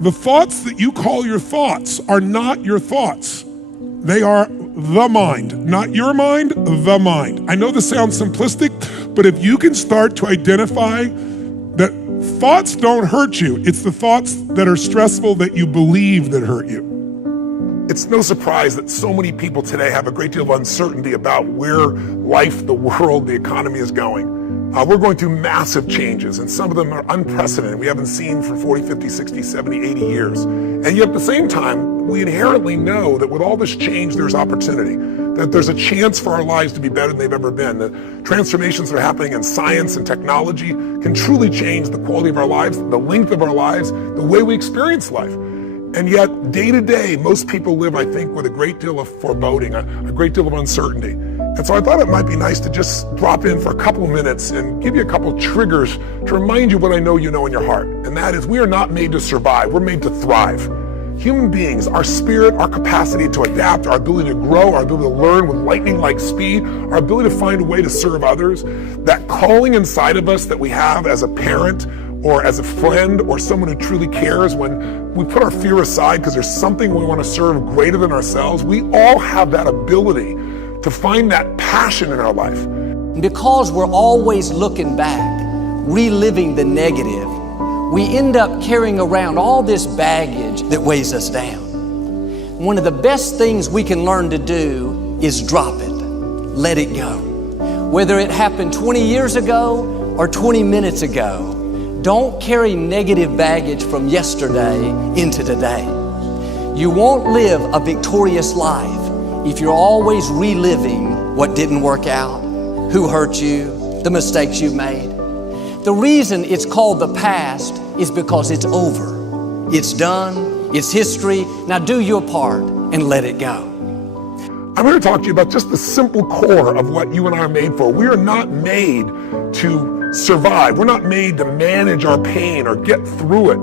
The thoughts that you call your thoughts are not your thoughts. They are the mind, not your mind, the mind. I know this sounds simplistic, but if you can start to identify that thoughts don't hurt you, it's the thoughts that are stressful that you believe that hurt you. It's no surprise that so many people today have a great deal of uncertainty about where life, the world, the economy is going. We're going through massive changes, and some of them are unprecedented. We haven't seen for 40, 50, 60, 70, 80 years. And yet at the same time, we inherently know that with all this change, there's opportunity, that there's a chance for our lives to be better than they've ever been. The transformations that are happening in science and technology can truly change the quality of our lives, the length of our lives, the way we experience life. And yet, day to day, most people live, I think, with a great deal of foreboding, a great deal of uncertainty. And so I thought it might be nice to just drop in for a couple of minutes and give you a couple of triggers to remind you what I know you know in your heart. And that is, we are not made to survive, we're made to thrive. Human beings, our spirit, our capacity to adapt, our ability to grow, our ability to learn with lightning-like speed, our ability to find a way to serve others, that calling inside of us that we have as a parent or as a friend or someone who truly cares, when we put our fear aside because there's something we want to serve greater than ourselves, we all have that ability to find that passion in our life. Because we're always looking back, reliving the negative, we end up carrying around all this baggage that weighs us down. One of the best things we can learn to do is drop it, let it go. Whether it happened 20 years ago or 20 minutes ago, don't carry negative baggage from yesterday into today. You won't live a victorious life if you're always reliving what didn't work out, who hurt you, the mistakes you've made. The reason it's called the past is because it's over. It's done, it's history. Now do your part and let it go. I'm here to talk to you about just the simple core of what you and I are made for. We are not made to survive. We're not made to manage our pain or get through it.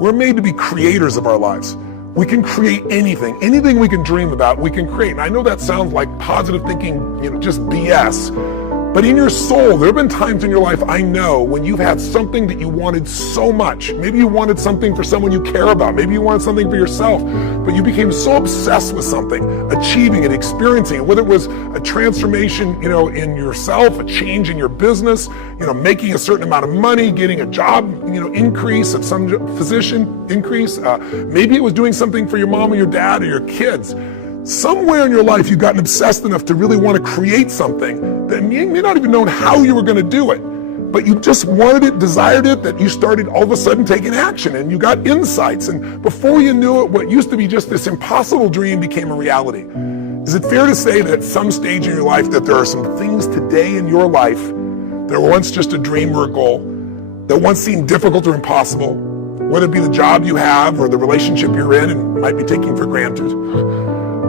We're made to be creators of our lives. We can create anything we can dream about, we can create. And I know that sounds like positive thinking, just BS. But in your soul, there have been times in your life, I know, when you've had something that you wanted so much. Maybe you wanted something for someone you care about. Maybe you wanted something for yourself. But you became so obsessed with something, achieving it, experiencing it, whether it was a transformation, in yourself, a change in your business, making a certain amount of money, getting a job, increase of some position increase. Maybe it was doing something for your mom or your dad or your kids. Somewhere in your life, you've gotten obsessed enough to really want to create something that you may not even know how you were going to do it, but you just wanted it, desired it, that you started all of a sudden taking action and you got insights. And before you knew it, what used to be just this impossible dream became a reality. Is it fair to say that at some stage in your life that there are some things today in your life that were once just a dream or a goal, that once seemed difficult or impossible, whether it be the job you have or the relationship you're in and might be taking for granted?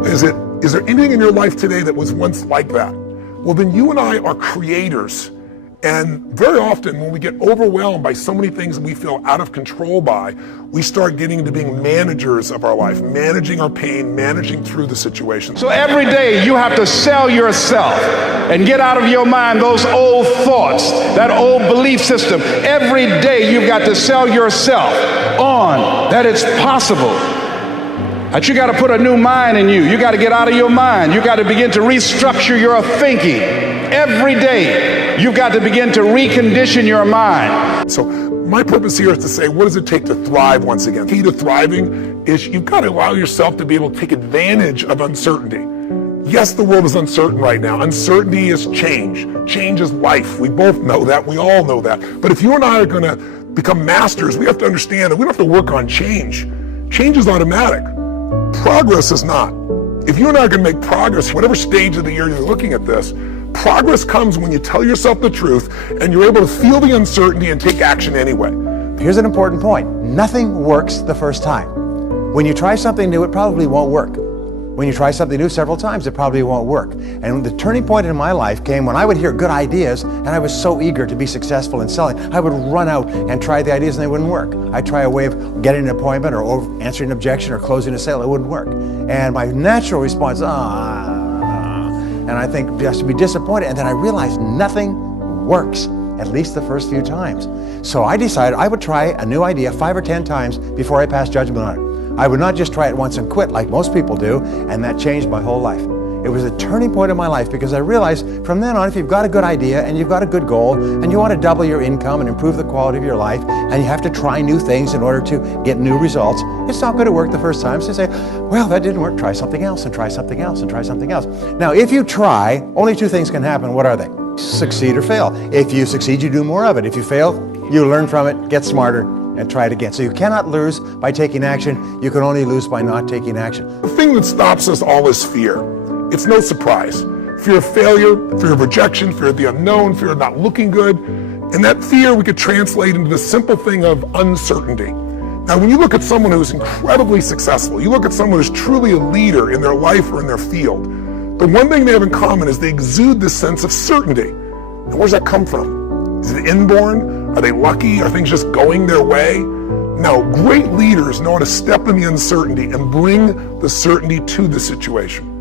Is there anything in your life today that was once like that? Well, then you and I are creators. And very often when we get overwhelmed by so many things that we feel out of control by, we start getting into being managers of our life, managing our pain, managing through the situation. So every day you have to sell yourself and get out of your mind those old thoughts, that old belief system. Every day you've got to sell yourself on that it's possible. That you got to put a new mind in you. You got to get out of your mind. You got to begin to restructure your thinking. Every day, you've got to begin to recondition your mind. So my purpose here is to say, what does it take to thrive once again? The key to thriving is you've got to allow yourself to be able to take advantage of uncertainty. Yes, the world is uncertain right now. Uncertainty is change. Change is life. We both know that. We all know that. But if you and I are going to become masters, we have to understand that we don't have to work on change. Change is automatic. Progress is not. If you and I are going to make progress, whatever stage of the year you're looking at this, progress comes when you tell yourself the truth and you're able to feel the uncertainty and take action anyway. Here's an important point. Nothing works the first time. When you try something new, it probably won't work. When you try something new several times, it probably won't work. And the turning point in my life came when I would hear good ideas and I was so eager to be successful in selling. I would run out and try the ideas and they wouldn't work. I'd try a way of getting an appointment or answering an objection or closing a sale. It wouldn't work. And my natural response, and I think just to be disappointed. And then I realized nothing works at least the first few times. So I decided I would try a new idea 5 or 10 times before I passed judgment on it. I would not just try it once and quit like most people do, and that changed my whole life. It was a turning point in my life because I realized from then on, if you've got a good idea and you've got a good goal and you want to double your income and improve the quality of your life and you have to try new things in order to get new results, it's not going to work the first time. So say, well, that didn't work, try something else and try something else and try something else. Now, if you try, only 2 things can happen. What are they? Succeed or fail. If you succeed, you do more of it. If you fail, you learn from it, get smarter, and try it again. So you cannot lose by taking action. You can only lose by not taking action. The thing that stops us all is fear. It's no surprise. Fear of failure, fear of rejection, fear of the unknown, fear of not looking good. And that fear we could translate into the simple thing of uncertainty. Now, when you look at someone who's incredibly successful, you look at someone who's truly a leader in their life or in their field, the one thing they have in common is they exude this sense of certainty. And where's that come from? Is it inborn? Are they lucky? Are things just going their way? No, great leaders know how to step in the uncertainty and bring the certainty to the situation.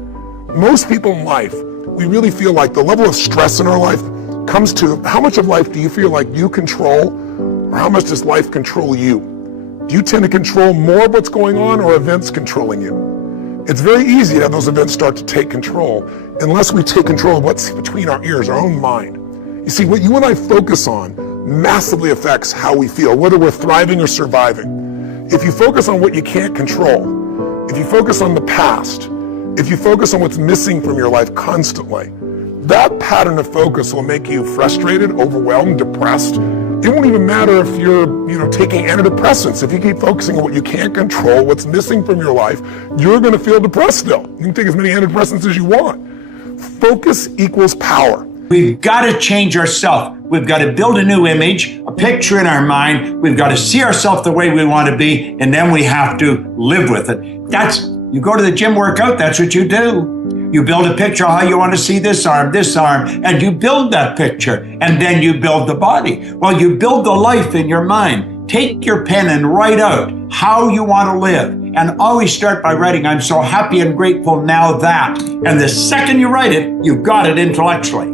Most people in life, we really feel like the level of stress in our life comes to how much of life do you feel like you control, or how much does life control you? Do you tend to control more of what's going on, or events controlling you? It's very easy to have those events start to take control unless we take control of what's between our ears, our own mind. You see, what you and I focus on massively affects how we feel, whether we're thriving or surviving. If you focus on what you can't control, if you focus on the past, if you focus on what's missing from your life constantly, that pattern of focus will make you frustrated, overwhelmed, depressed. It won't even matter if you're, taking antidepressants. If you keep focusing on what you can't control, what's missing from your life, you're going to feel depressed still. You can take as many antidepressants as you want. Focus equals power. We've got to change ourselves. We've got to build a new image, a picture in our mind. We've got to see ourselves the way we want to be, and then we have to live with it. You go to the gym workout, that's what you do. You build a picture of how you want to see this arm, and you build that picture, and then you build the body. Well, you build the life in your mind. Take your pen and write out how you want to live. And always start by writing, I'm so happy and grateful now that. And the second you write it, you've got it intellectually.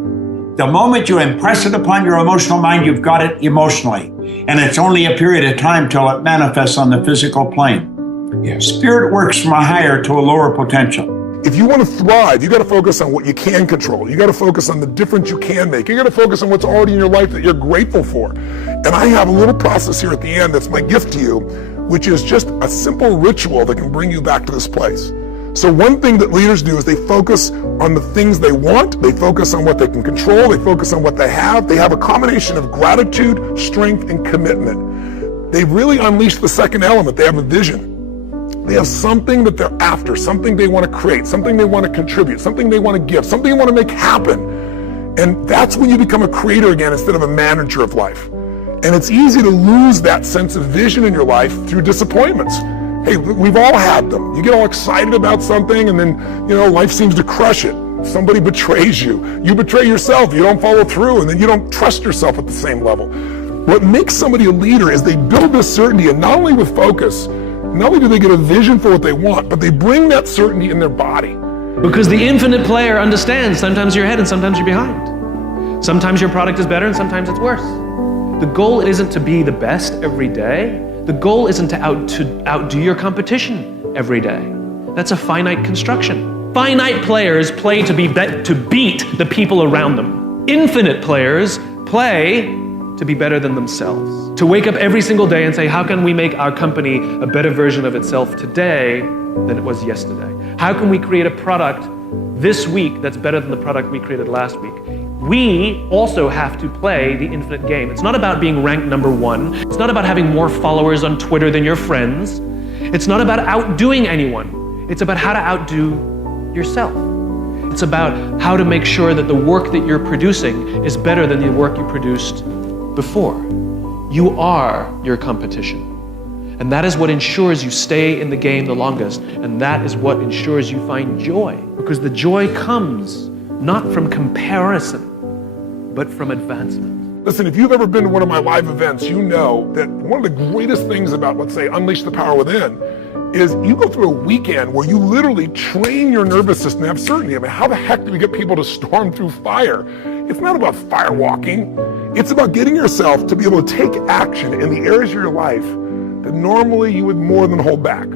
The moment you impress it upon your emotional mind, you've got it emotionally. And it's only a period of time till it manifests on the physical plane. Yeah. Spirit works from a higher to a lower potential. If you want to thrive, you got to focus on what you can control. You got to focus on the difference you can make. You got to focus on what's already in your life that you're grateful for. And I have a little process here at the end that's my gift to you, which is just a simple ritual that can bring you back to this place. So one thing that leaders do is they focus on the things they want, they focus on what they can control, they focus on what they have a combination of gratitude, strength, and commitment. They really unleash the second element. They have a vision. They have something that they're after, something they want to create, something they want to contribute, something they want to give, something they want to make happen. And that's when you become a creator again instead of a manager of life. And it's easy to lose that sense of vision in your life through disappointments. Hey, we've all had them. You get all excited about something and then, life seems to crush it. Somebody betrays you. You betray yourself. You don't follow through, and then you don't trust yourself at the same level. What makes somebody a leader is they build this certainty, and not only with focus, not only do they get a vision for what they want, but they bring that certainty in their body. Because the infinite player understands sometimes you're ahead and sometimes you're behind. Sometimes your product is better and sometimes it's worse. The goal isn't to be the best every day. The goal isn't to outdo your competition every day. That's a finite construction. Finite players play to beat the people around them. Infinite players play to be better than themselves. To wake up every single day and say, how can we make our company a better version of itself today than it was yesterday? How can we create a product this week that's better than the product we created last week? We also have to play the infinite game. It's not about being ranked number one. It's not about having more followers on Twitter than your friends. It's not about outdoing anyone. It's about how to outdo yourself. It's about how to make sure that the work that you're producing is better than the work you produced before. You are your competition. And that is what ensures you stay in the game the longest. And that is what ensures you find joy. Because the joy comes not from comparison, but from advancement. Listen, if you've ever been to one of my live events, you know that one of the greatest things about, let's say, Unleash the Power Within is you go through a weekend where you literally train your nervous system to have certainty. I mean, how the heck do we get people to storm through fire? It's not about fire walking. It's about getting yourself to be able to take action in the areas of your life that normally you would more than hold back,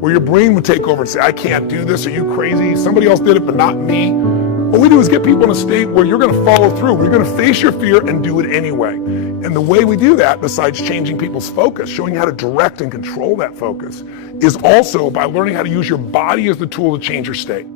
where your brain would take over and say, I can't do this, are you crazy? Somebody else did it, but not me. What we do is get people in a state where you're going to follow through, where you're going to face your fear and do it anyway. And the way we do that, besides changing people's focus, showing you how to direct and control that focus, is also by learning how to use your body as the tool to change your state.